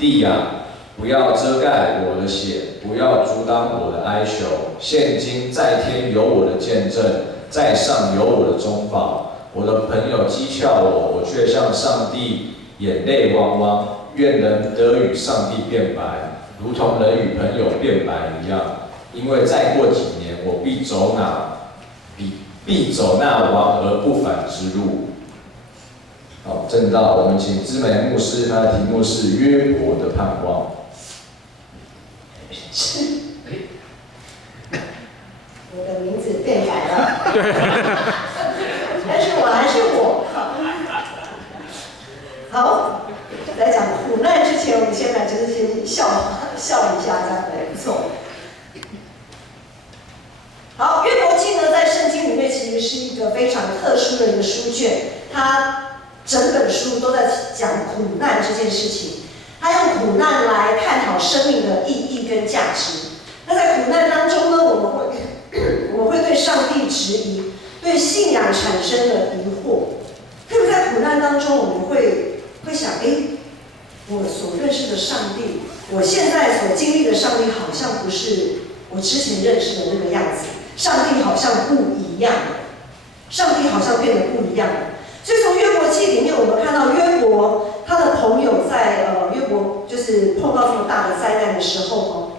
地啊，不要遮盖我的血，不要阻挡我的哀求。现今在天有我的见证，在上有我的中保。我的朋友讥诮我，我却向上帝眼泪汪汪。愿人得与上帝变白，如同人与朋友变白一样。因为再过几年，我必走那亡而不返之路。好，正道，我们请知美牧师，他的题目是约伯的盼望。我的名字变改了，但是我还是我。好，在讲苦难之前，我们先来就是先笑一下，这样子不错。好，约伯记呢，在圣经里面其实是一个非常特殊的一个书卷，它整本书都在讲苦难这件事情，它用苦难来探讨生命的意义跟价值。那在苦难当中呢，我们会对上帝质疑，对信仰产生了疑惑。特别在苦难当中，我们会想，我所认识的上帝，我现在所经历的上帝，好像不是我之前认识的那个样子。上帝好像不一样了，上帝好像变得不一样了。所以从约伯记里面，我们看到约伯他的朋友在约伯就是碰到这么大的灾难的时候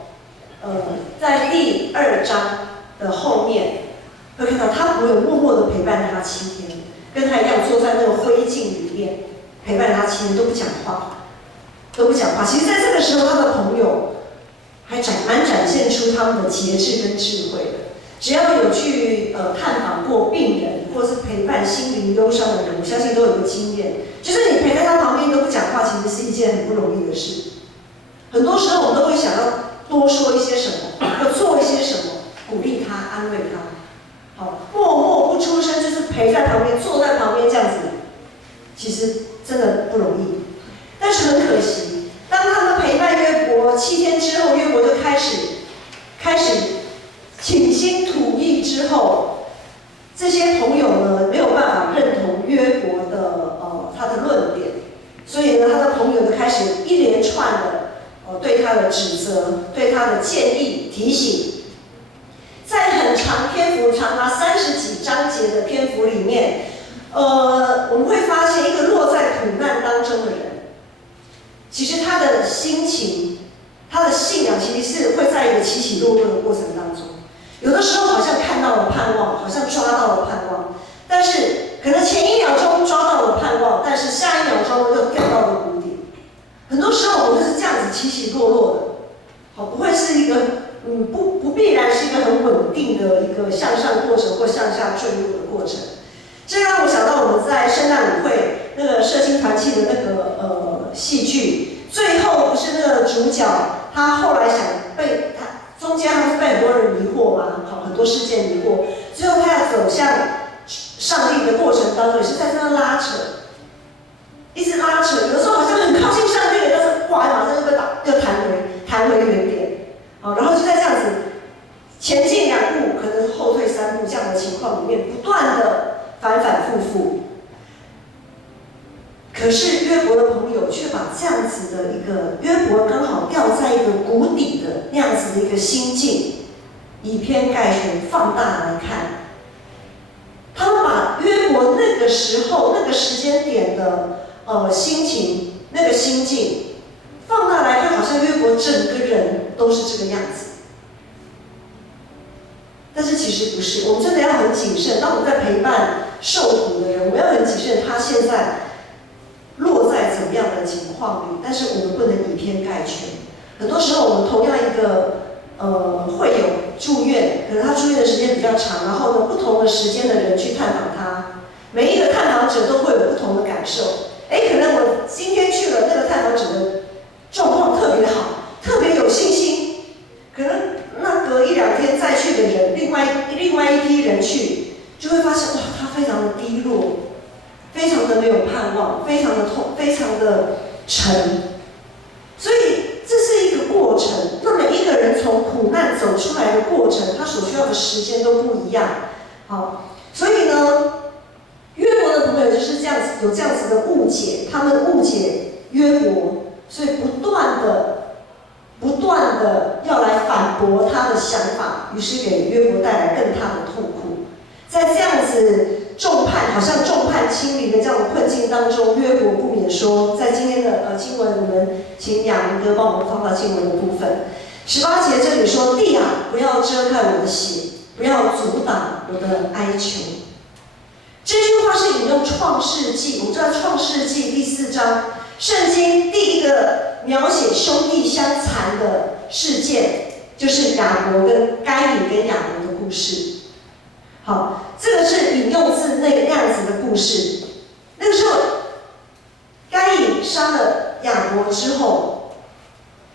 在第2章的后面会看到他朋友默默的陪伴他7天，跟他一样坐在那个灰烬里面陪伴他7天都不讲话。其实在这个时候，他的朋友还蛮展现出他们的节制跟智慧的。只要有去探访过病人，或是陪伴心灵忧伤的人，我相信都有个经验，就是你陪在他旁边都不讲话，其实是一件很不容易的事。很多时候我们都会想要多说一些什么，要做一些什么，鼓励他，安慰他。好，默默不出声，就是陪在旁边，坐在旁边这样子，其实真的不容易。但是很可惜，当他们陪伴约伯7天之后，约伯就开始倾心吐意之后，这些朋友呢没有办法认同约伯的他的论点，所以呢他的朋友就开始一连串的对他的指责，对他的建议提醒。在很长篇幅长达30几章节的篇幅里面，我们会发现一个落在苦难当中的人，其实他的心情、他的信仰其实是会在一个起起落落的过程当中。有的时候好像看到了盼望，好像抓到了盼望，但是可能前1秒钟抓到了盼望，但是下1秒钟又掉到了谷底。很多时候我们就是这样子起起落落的，好，不会是一个不必然是一个很稳定的一个向上过程或向下坠落的过程。这让我想到我们在圣诞舞会那个社青团契的那个戏剧，最后不是那个主角他后来想被他。中间他不是被很多人迷惑吗？好，很多事件迷惑，最后他要走向上帝的过程当中，也是在那拉扯，一直拉扯。有的时候好像很靠近上帝，但是马上又弹回原点。好，然后就在这样子前进2步，可能后退3步这样的情况里面，不断的反反复复。可是约伯的朋友却把这样子的一个约伯刚好掉在一个谷底的那样子的一个心境，以偏概全放大来看。他们把约伯那个时候那个时间点的心情、那个心境放大来看，好像约伯整个人都是这个样子。但是其实不是，我们真的要很谨慎。当我们在陪伴受苦的人，我们要很谨慎，他现在落在怎么样的情况里，但是我们不能以偏概全。很多时候，我们同样一个会有住院，可能他住院的时间比较长，然后呢，不同的时间的人去探访他，每一个探访者都会有不同的感受。可能我今天去了，那个探访者的状况特别好，特别有信心，可能那隔1、2天再去的人，另外一批人去，就会发现哇，他非常的低落。非常的没有盼望，非常的痛，非常的沉，所以这是一个过程。那每一个人从苦难走出来的过程，他所需要的时间都不一样。好，所以呢，约伯的朋友就是这样子，有这样子的误解，他们误解约伯所以不断的要来反驳他的想法，于是给约伯带来更大的痛苦。在这样子好像众叛亲离的这样的困境当中，约伯不免说，在今天的经文，我们请雅明哥帮我们放到经文的部分。18节这里说：“地啊，不要遮盖我的血，不要阻挡我的哀求。”这句话是引用创世纪，我们知道创世纪第4章，圣经第一个描写兄弟相残的事件，就是亚伯跟该隐跟亚伯的故事。好，这个是引用自那样子的故事。那个时候，该隐杀了亚伯之后，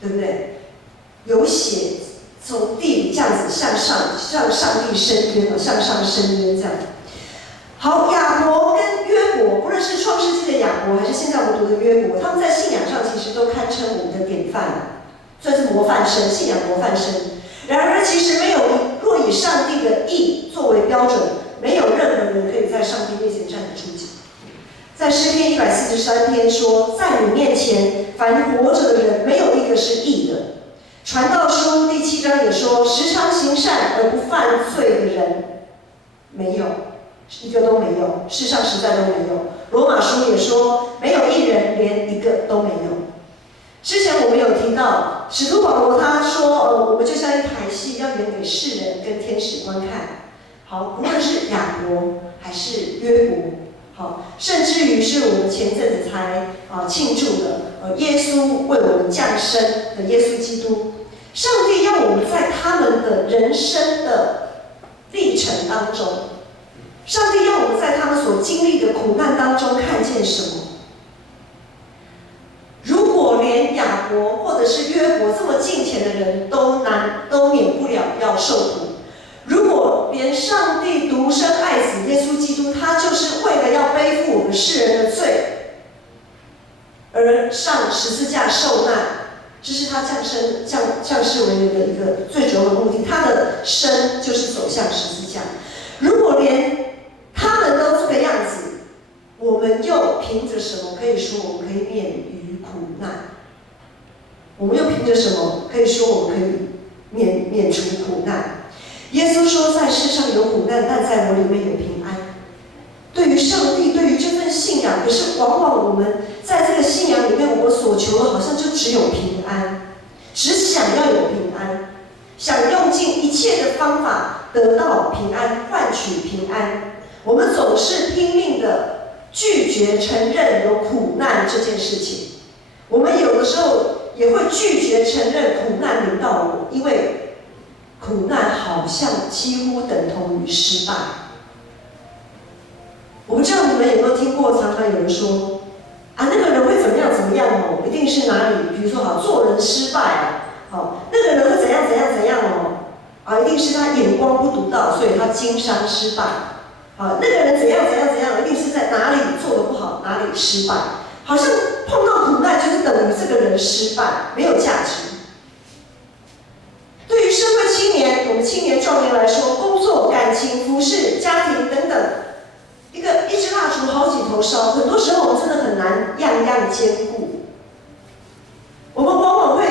对不对？有血从地里这样子向上帝伸冤，向上伸冤这样。好，亚伯跟约伯，不论是创世纪的亚伯，还是现在我们读的约伯，他们在信仰上其实都堪称我们的典范，算是模范生，信仰模范生。然而，其实若以上帝的义作为标准，没有任何人可以在上帝面前站得住脚。在诗篇143篇说：“在你面前，凡活着的人，没有一个是义的。”传道书第7章也说：“时常行善而不犯罪的人，没有，一个都没有，世上实在都没有。”罗马书也说：“没有一人，连一个都没有。”之前我们有提到，使徒保罗他说：“我们就像一台戏，要演给世人跟天使观看。”好，无论是亚伯还是约伯，好，甚至于是我们前阵子才庆祝的耶稣为我们降生的耶稣基督，上帝要我们在他们的人生的历程当中，上帝要我们在他们所经历的苦难当中看见什么？如果连亚伯或者是约伯这么敬虔的人都免不了要受苦，如果连上帝独生爱子耶稣基督，他就是为了要背负我们世人的罪而上十字架受难，这是他降世为人的一个最主要的目的。他的生就是走向十字架。如果连他们都这个样子，我们又凭着什么可以说我们可以免于苦难？我们又凭着什么可以说我们可以免除苦难？耶稣说：“在世上有苦难，但在我里面有平安。”对于上帝，对于这份信仰，可是往往我们在这个信仰里面，我们所求的好像就只有平安，只想要有平安，想用尽一切的方法得到平安，换取平安。我们总是拼命的拒绝承认有苦难这件事情。我们有的时候也会拒绝承认苦难临到我，因为苦难好像几乎等同于失败。我不知道你们有没有听过，常常有人说：“啊，那个人会怎么样怎么样哦，一定是哪里，比如说做人失败那个人会怎样怎样怎样哦，一定是他眼光不独到，所以他经商失败。那个人怎样怎样怎样，一定是在哪里做得不好，哪里失败。好像碰到苦难就是等于这个人失败，没有价值。”对于社会青年，我们青年壮年来说，工作、感情、服饰、家庭等等，一支蜡烛好几头烧，很多时候我们真的很难样样兼顾。我们往往会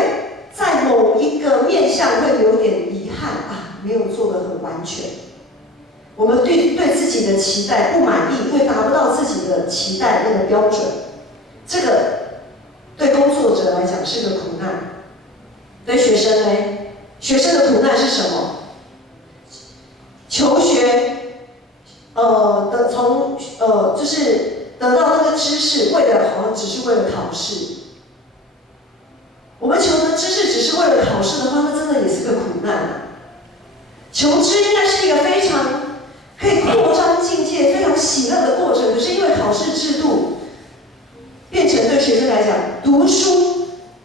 在某一个面向会有点遗憾没有做得很完全。我们对自己的期待不满意，因为达不到自己的期待那个标准，这个对工作者来讲是个苦难。对学生呢？学生的苦难是什么？求学，就是得到那个知识，好像只是为了考试。我们求的知识只是为了考试的话，那真的也是个苦难。求知应该是一个非常可以扩张境界、非常喜乐的过程，可是因为考试制度，变成对学生来讲，读书。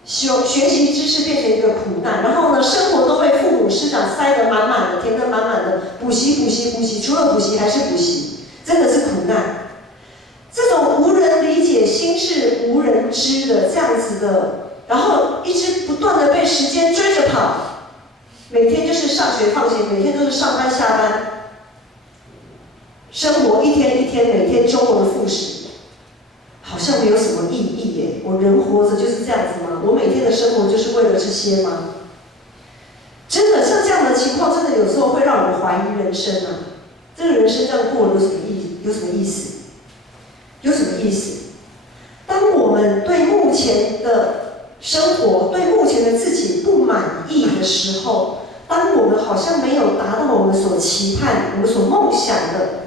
学习知识变成一个苦难，然后呢，生活都被父母师长塞得满满的，填得满满的，补习，除了补习还是补习，真的是苦难。这种无人理解、心事无人知的这样子的，然后一直不断的被时间追着跑，每天就是上学放学，每天都是上班下班，生活一天一天，每天周末的复习。好像没有什么意义耶。我人活着就是这样子吗？我每天的生活就是为了这些吗？真的像这样的情况，真的有时候会让我怀疑人生啊。这个人生这样过有什么意义？有什么意思？有什么意思？当我们对目前的生活、对目前的自己不满意的时候，当我们好像没有达到我们所期盼、我们所梦想的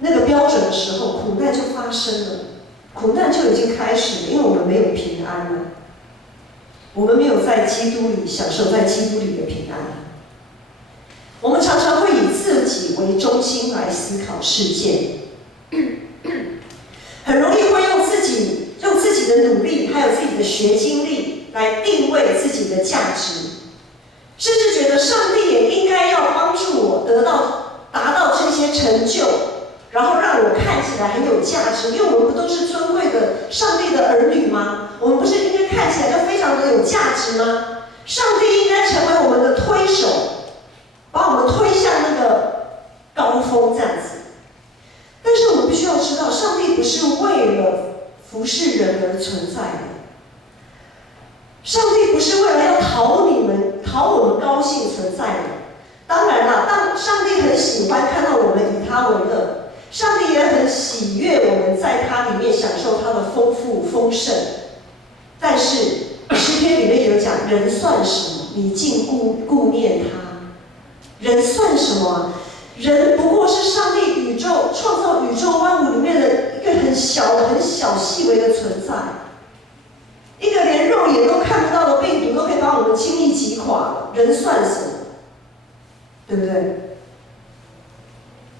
那个标准的时候，苦难就发生了，苦难就已经开始了，因为我们没有平安了，我们没有在基督里享受在基督里的平安。我们常常会以自己为中心来思考事件，很容易会用自己的努力，还有自己的学经历来定位自己的价值，甚至觉得上帝也应该要帮助我达到这些成就，然后让我看起来很有价值。因为我们不都是尊贵的上帝的儿女吗？我们不是应该看起来就非常的有价值吗？上帝应该成为我们的推手，把我们推向那个高峰这样子。但是我们必须要知道，上帝不是为了服侍人而存在的。上帝不是为了要讨我们高兴存在的。当然啦，当上帝很喜欢看到我们以他为乐，上帝也很喜悦我们在他里面享受他的丰富丰盛。但是诗篇里面有讲，人算什么？你竟顾念他。人算什么啊？人不过是上帝创造宇宙万物里面的一个很小细微的存在，一个连肉眼都看不到的病毒都可以把我们轻易击垮了，人算什么？对不对？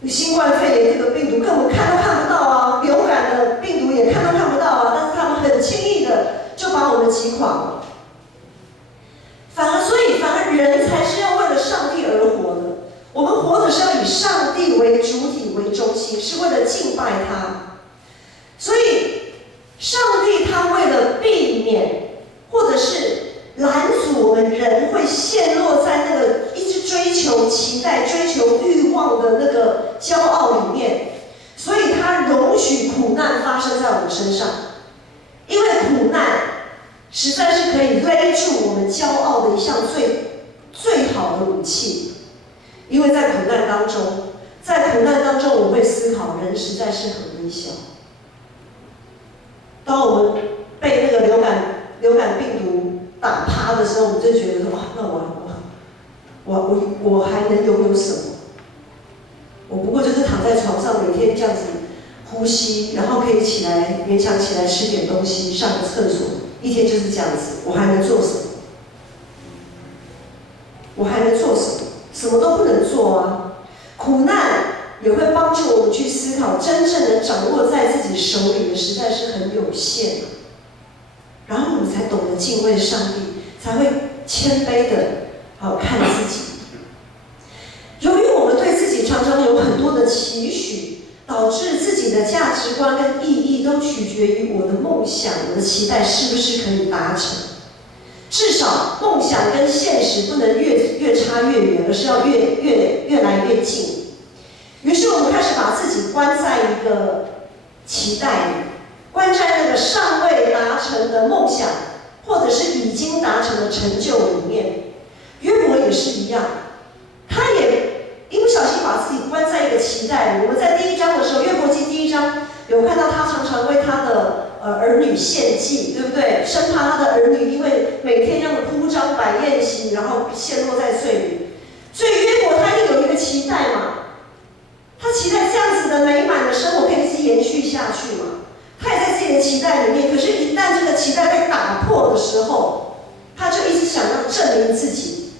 新冠肺炎这个病毒根本看都看不到啊，流感的病毒也看都看不到啊，但是他们很轻易的就把我们击垮了。反而人才是要为了上帝而活的。我们活着是要以上帝为主体为中心，是为了敬拜他。所以上帝他为了避免或者是拦阻我们人会陷落在那个一直追求期待、追求欲望的那个骄傲里面，所以他容许苦难发生在我们身上。因为苦难实在是可以勒住我们骄傲的一项最好的武器。因为在苦难当中，我会思考，人实在是很微小。当我们被那个流感病毒打趴的时候，我们就觉得说，哇，那我还能拥有什么？我不过就是躺在床上，每天这样子呼吸，然后可以勉强起来吃点东西，上个厕所，一天就是这样子，我还能做什么？什么都不能做啊！苦难也会帮助我们去思考，真正的掌握在自己手里的实在是很有限，然后我们才懂得敬畏上帝，才会谦卑的看自己。由于我们对自己常常有很多的期许，导致自己的价值观跟意义都取决于我的梦想、我的期待是不是可以达成。至少梦想跟现实不能越差越远，而是要越来越近。于是我们开始把自己关在一个期待里，关在那个尚未达成的梦想，或者是已经达成的成就里面。约伯也是一样，他也一不小心把自己关在一个期待里。我们在第1章的时候，约伯记第1章有看到他常常为他的儿女献祭，对不对？生怕他的儿女因为每天这样的铺张摆宴席，然后陷落在罪里。所以约伯他一定有一个期待嘛，他期待这样子的美满的生活可以一直延续下去嘛。他也在自己的期待里面，可是，一旦这个期待被打破的时候，他就一直想要证明自己。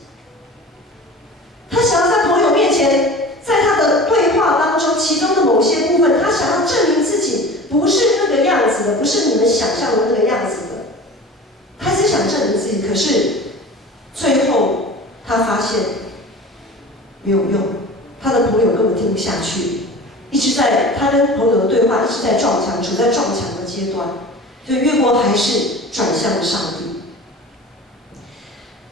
他想要在朋友面前，在他的对话当中，其中的某些部分，他想要证明自己不是那个样子的，不是你们想象的那个样子的。他是想证明自己，可是最后他发现没有用，他的朋友根本听不下去，他跟朋友的对话一直在撞墙，处在撞墙的阶段，所以约伯还是转向了上帝。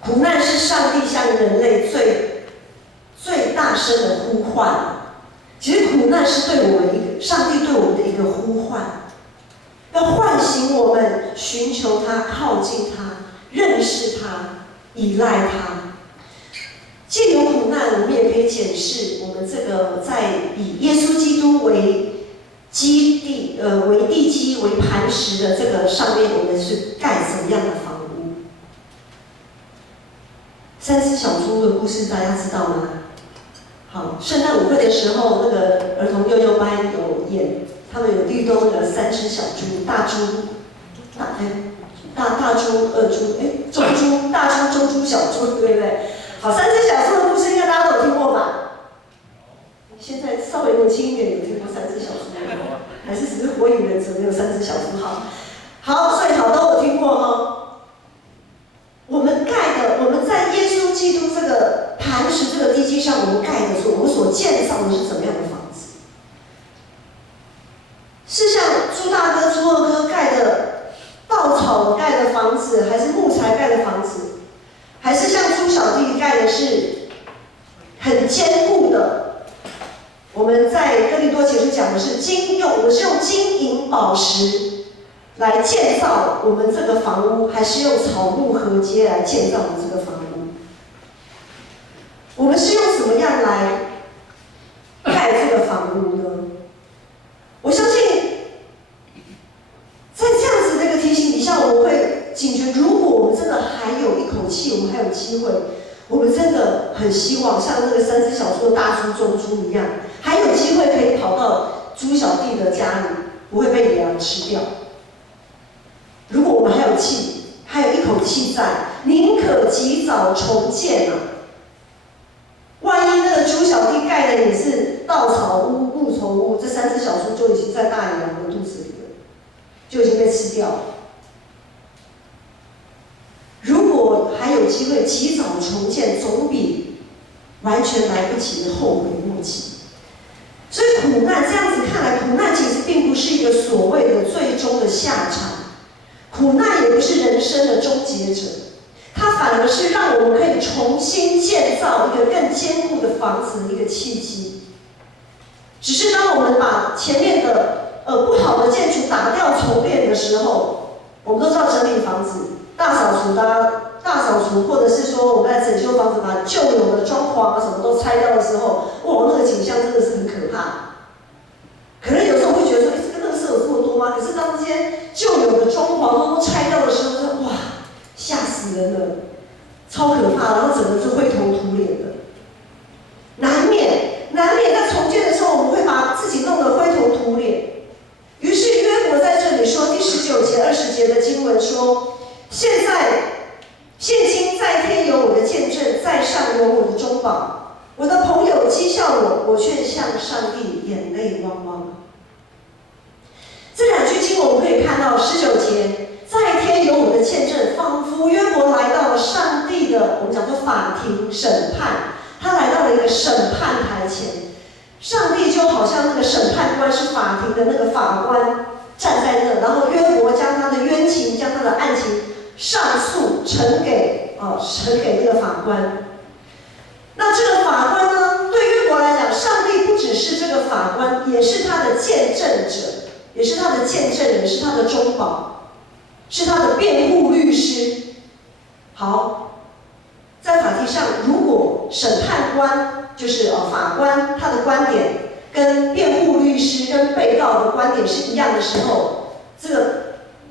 苦难是上帝向人类最大声的呼唤。其实苦难是上帝对我们的一个呼唤。要唤醒我们寻求他、靠近他、认识他、依赖他。借由苦难，我们也可以检视我们这个在以耶稣基督为基地、为地基、为磐石的这个上面，我们是盖什么样的房屋？三只小猪的故事大家知道吗？好，圣诞舞会的时候，那个儿童幼幼班有演，他们有律动那个三只小猪，大猪、大猪、二猪，中猪、大猪、中猪、小猪，对不对？好，三只小猪的故事应该大家都有听过吧？现在稍微年轻一点有听过三只小猪吗？还是只是火影忍者没有三只小猪？好，所以好都有听过哈。我们在耶稣基督这个磐石、这个地基上，我们盖的我们所建造的是怎么样的房子？是像朱大哥、朱二哥盖的稻草盖的房子，还是木材盖的房子？还是像朱小弟盖的是很坚固的？我们在哥林多前书讲的是我们是用金银宝石来建造我们这个房屋，还是用草木合接来建造我们这个房屋？我们是用什么样来盖这个房屋呢？我相信，在这样子的一个提醒底下，我们会警觉，如果我们真的还有一口气，我们还有机会，我们真的很希望像那个三只小猪的大猪、中猪一样，还有机会可以跑到猪小弟的家里，不会被野狼吃掉。如果我们还有气，还有一口气在，宁可及早重建啊！万一那个猪小弟盖的也是稻草屋、木头屋，这三只小猪就已经在大野狼的肚子里了，就已经被吃掉了。如果还有机会及早重建，总比完全来不及的后悔莫及。所以苦难这样子看来，苦难其实并不是一个所谓的最终的下场，苦难也不是人生的终结者，它反而是让我们可以重新建造一个更坚固的房子的一个契机。只是当我们把前面的不好的建筑打掉重练的时候，我们都知道整理房子、大扫除，或者是说我们在整修房子，把旧有的装潢啊什么都拆掉的时候，哇，那个景象真的是很可怕。可能有时候会觉得说，这个垃圾有这么多吗？可是当这些旧有的装潢都拆掉的时候，哇，吓死人了，超可怕，然后整个是灰头土脸的。难免在重建的时候，我们会把自己弄得灰头土脸。于是约伯在这里说，第19节、20节的经文说：现今在天有我的见证，在上有我的中保。我的朋友讥笑我，我却向上帝眼泪汪汪。这两句经文我们可以看到19节，在天有我的见证，仿佛约伯来到了上帝的我们讲说法庭审判，他来到了一个审判台前，上帝就好像那个审判官是法庭的那个法官站在那，然后约伯将他的冤情、将他的案情上诉呈给这个法官。那这个法官呢，对约伯来讲，上帝不只是这个法官，也是他的见证者，也是他的见证人，是他的中保，是他的辩护律师。好，在法庭上，如果审判官就是法官他的观点跟辩护律师跟被告的观点是一样的时候，这个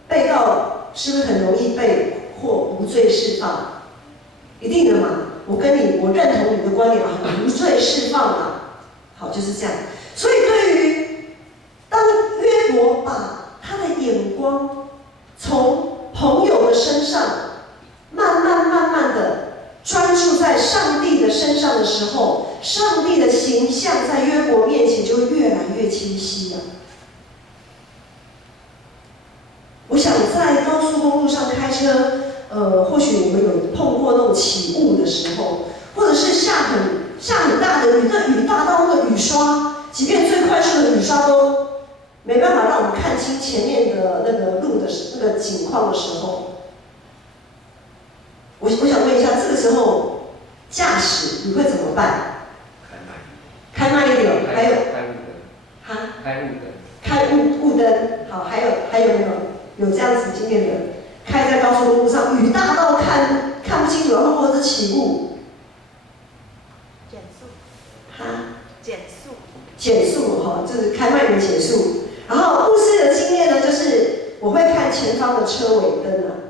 被告是不是很容易被获无罪释放？一定的嘛，我认同你的观点无罪释放嘛。好，就是这样。所以对于当约伯把他的眼光从朋友的身上慢慢的专注在上帝的身上的时候，上帝的形象在约伯面前就会越来越清晰了。我想在高速公路上开车，或许我们有碰过那种起雾的时候，或者是下很大的雨，那雨大到那个雨刷，即便最快速的雨刷都没办法让我们看清前面的那个路的那个景况的时候，我想问一下，这个时候驾驶你会怎么办？开慢一点，还有开雾灯。开雾灯，好，还有没有？有这样子经验的？开在高速公路上，雨大到看不清楚，然后或者是起雾。减速。哈？减速。减速哈，就是开慢点减速。然后牧师的经验呢，就是我会看前方的车尾灯啊。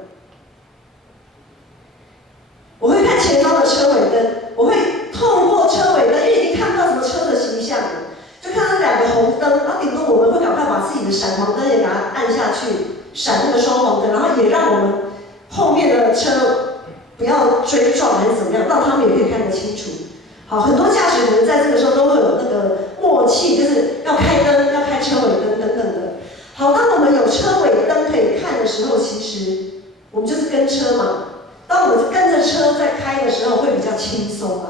我会看前方的车尾灯，我会透过车尾灯，因为已经看不到什么车的形象了，就看到2个红灯，然后顶多我们会赶快把自己的闪黄灯也给它按下去，闪那个双黄灯，然后也让我们后面的车不要追撞还是怎么样，让他们也可以看得清楚。好，很多驾驶人在这个时候都会有那个默契，就是要开灯、要开车尾灯等等的。好，当我们有车尾灯可以看的时候，其实我们就是跟车嘛。当我们跟着车在开的时候，会比较轻松啊，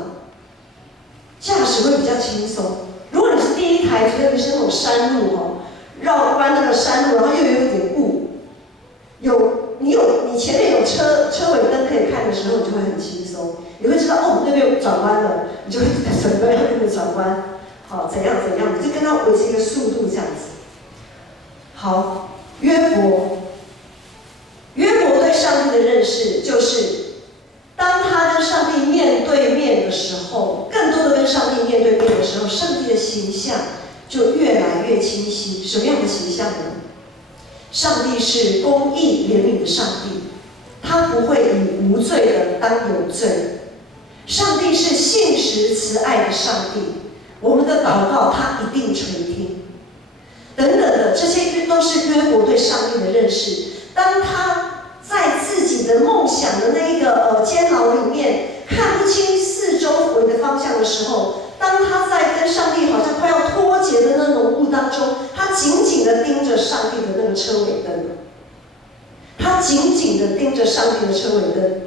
驾驶会比较轻松。如果你是第一台，特别是那种山路哦，绕弯那个山路，然后又有一点雾，你前面有车尾灯可以看的时候，你就会很轻松，你会知道哦那边转弯了，你就会准备要跟着转弯，好怎样，你就跟他维持一个速度这样子。好，约伯对上帝的认识就是，当他跟上帝面对面的时候，更多的跟上帝面对面的时候，上帝的形象就越来越清晰。什么样的形象呢？上帝是公义怜悯的上帝，他不会以无罪的当有罪。上帝是信实慈爱的上帝，我们的祷告他一定垂听。等等的，这些都是约伯对上帝的认识。当他在自己的梦想的那一个监牢里面看不清四周围的方向的时候，当他在跟上帝好像快要脱节的那浓雾当中，他紧紧地盯着上帝的那个车尾灯，他紧紧地盯着上帝的车尾灯。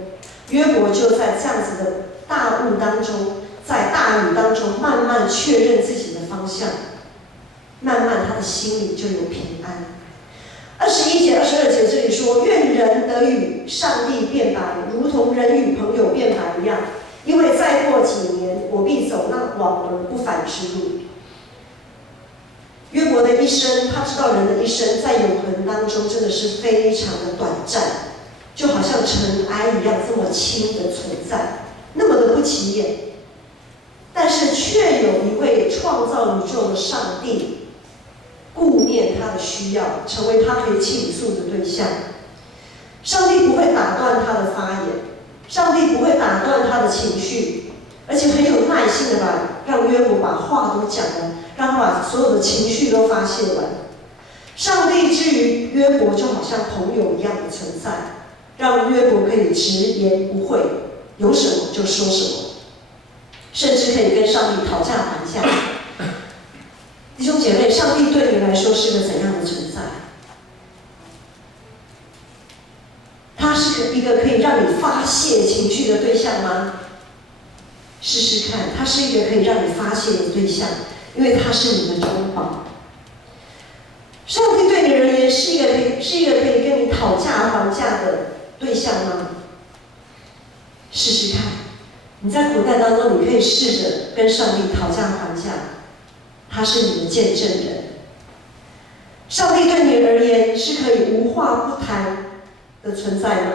约伯就在这样子的大雾当中，在大雨当中，慢慢确认自己的方向，慢慢他的心里就有平安。21节、22节这里说：“愿人得与上帝变白，如同人与朋友变白一样。因为再过几年，我必走那往而不返之路。”约伯的一生，他知道人的一生在永恒当中真的是非常的短暂，就好像尘埃一样这么轻的存在，那么的不起眼。但是却有一位创造宇宙的上帝顾念他的需要，成为他可以倾诉的对象。上帝不会打断他的发言，上帝不会打断他的情绪，而且很有耐心的让约伯把话都讲完，让他把所有的情绪都发泄完。上帝之于约伯就好像朋友一样的存在，让约伯可以直言不讳，有什么就说什么，甚至可以跟上帝讨价还价。弟兄姐妹，上帝对你来说是个怎样的存在？他是一个可以让你发泄情绪的对象吗？试试看，他是一个可以让你发泄的对象，因为他是你的中保。上帝对你而言是一个可以跟你讨价还价的对象吗？试试看，你在苦难当中，你可以试着跟上帝讨价还价。他是你的见证人。上帝对你而言是可以无话不谈的存在吗？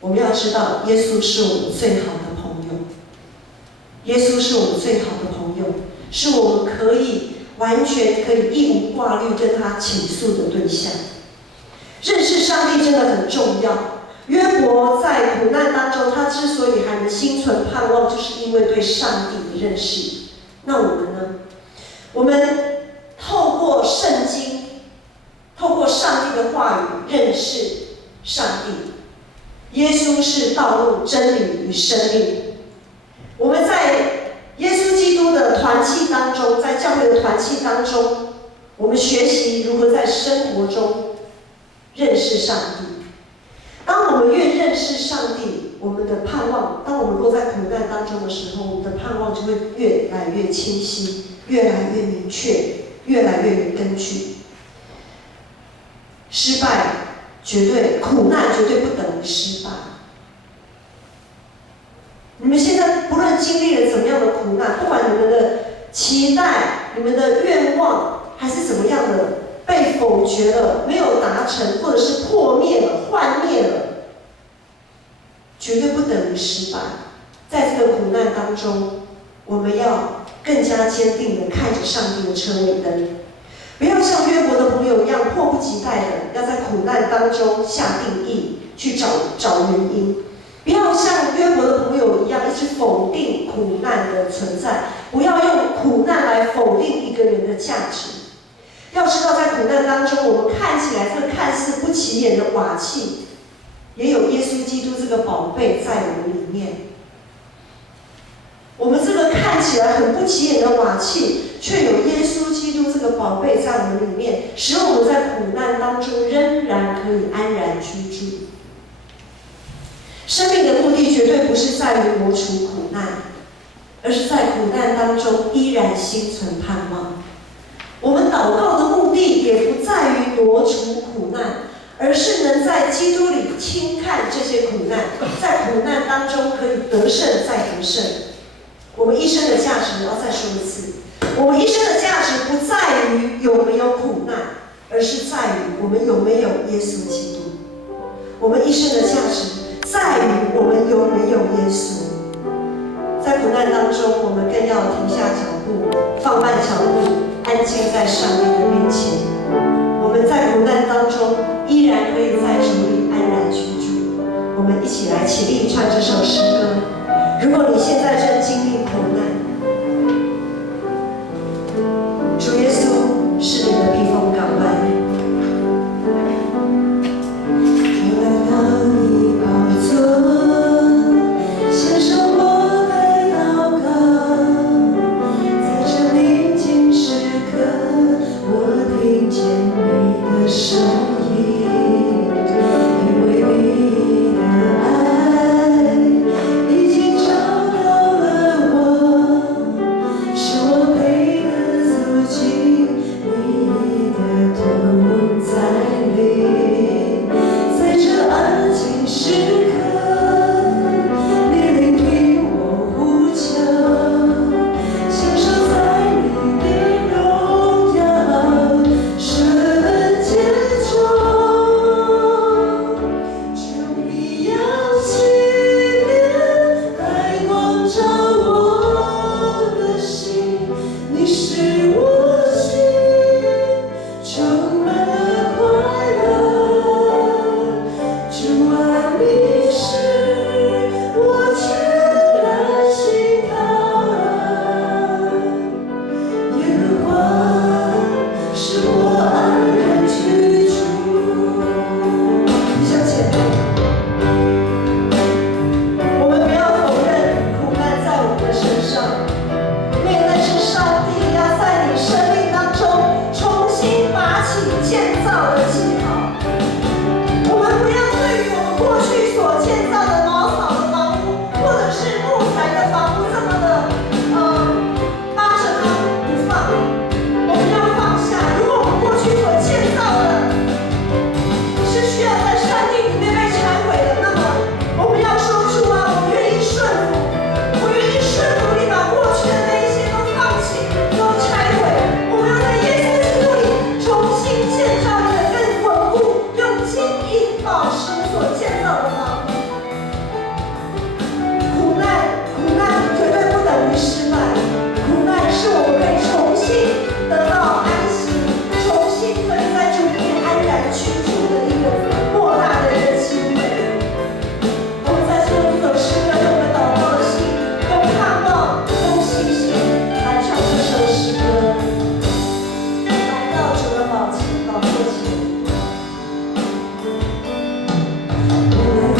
我们要知道，耶稣是我们最好的朋友。耶稣是我们最好的朋友，是我们完全可以义无挂虑跟他倾诉的对象。认识上帝真的很重要。约伯在苦难当中，他之所以还能心存盼望，就是因为对上帝的认识。那我们呢？我们透过圣经，透过上帝的话语认识上帝。耶稣是道路、真理与生命。我们在耶稣基督的团契当中，在教会的团契当中，我们学习如何在生活中认识上帝。当我们越认识上帝，我们的盼望，当我们落在苦难当中的时候，我们的盼望就会越来越清晰，越来越明确，越来越有根据。苦难绝对不等于失败。你们现在不论经历了怎么样的苦难，不管你们的期待、你们的愿望还是怎么样的，被否决了，没有达成，或者是破灭了、幻灭了，绝对不等于失败。在这个苦难当中，我们要更加坚定地看着上帝的车尾灯，不要像约伯的朋友一样迫不及待的要在苦难当中下定义，去找原因。不要像约伯的朋友一样一直否定苦难的存在，不要用苦难来否定一个人的价值。要知道，在苦难当中，我们看起来这个看似不起眼的瓦器，也有耶稣基督这个宝贝在我们里面。我们这个看起来很不起眼的瓦器，却有耶稣基督这个宝贝在我们里面，使我们在苦难当中仍然可以安然居住。生命的目的绝对不是在于磨除苦难，而是在苦难当中依然心存盼望。我们祷告的目的也不在于挪除苦难，而是能在基督里轻看这些苦难，在苦难当中可以得胜再得胜。我们一生的价值，我要再说一次，我们一生的价值不在于有没有苦难，而是在于我们有没有耶稣基督。我们一生的价值在于我们有没有耶稣。在苦难当中，我们更要停下脚步，放慢脚步，安静在上帝的面前。我们在苦难当中依然可以在主里安然居住。我们一起来起立唱这首诗歌。如果你现在正经历苦难，主耶稣是你的避风港湾。我来到你宝座，献上我的祷告，在这宁静时刻，我听见你的声音，因为你的爱已经找到了我，是我配得走进你的同在里，在这安静时刻，你聆听我呼求，享受在你的荣耀圣洁中，主你扬起脸来光照我的心，你使我心充满了快乐，主啊，你是我全然心靠，耶和华使我安然居住。向前，我们不要否认苦难在我们的身上，因为那是上帝要在你生命当中重新拔起建造的记号。我们不要对于我们过去所建造的茅草的房屋，或者是木材的房屋这么的扒着它不放。我们要放下，如果我们过去所建造的是需要在山地里面被拆毁的，那么我们要说出啊，我愿意顺服，我愿意顺服你把过去的那一些都放弃，都拆毁。我们要在耶稣基督里重新建造一个更稳固、用金银宝石所建造的房屋。苦难绝对不等于失败，苦难是我们可以重新得到安息，重新可以在主里面安然居住的一个莫大的一个机会。我们在做这首诗歌，用我们祷告的心，用盼望，用信心来唱这首诗歌，来到主的宝座前。我来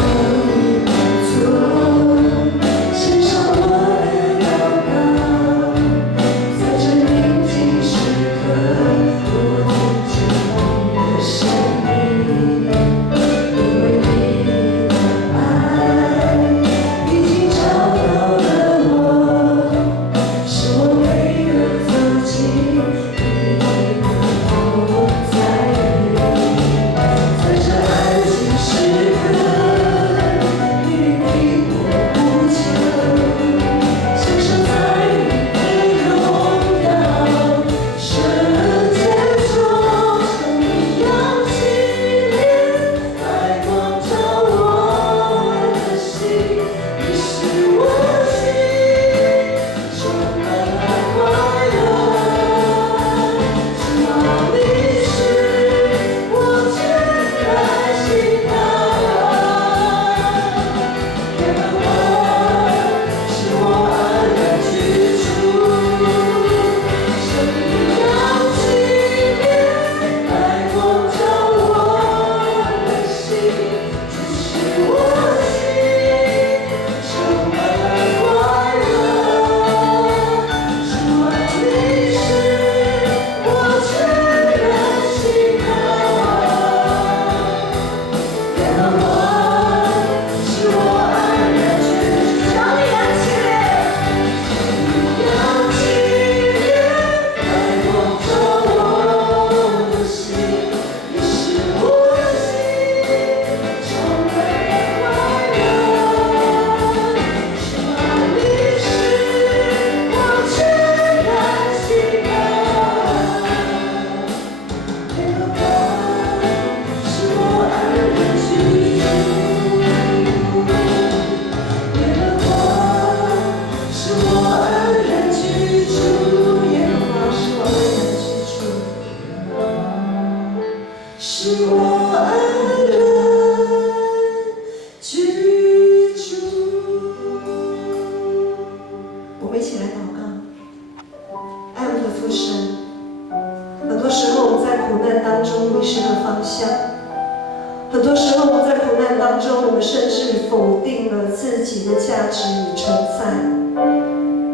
当中，我们甚至否定了自己的价值与存在。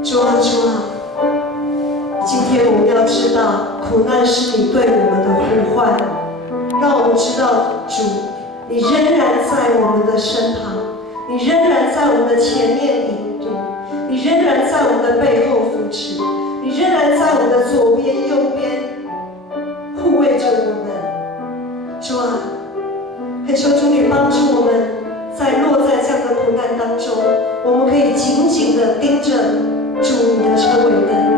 主啊，主啊，今天我们要知道，苦难是你对我们的呼唤，让我们知道，主，你仍然在我们的身旁，你仍然在我们的前面引导，你仍然在我们的背后扶持，你仍然在我们的左边、右边护卫着我们。主啊，恳求主你帮助我们，在落在这样的苦难当中，我们可以紧紧地盯着主你的车尾灯。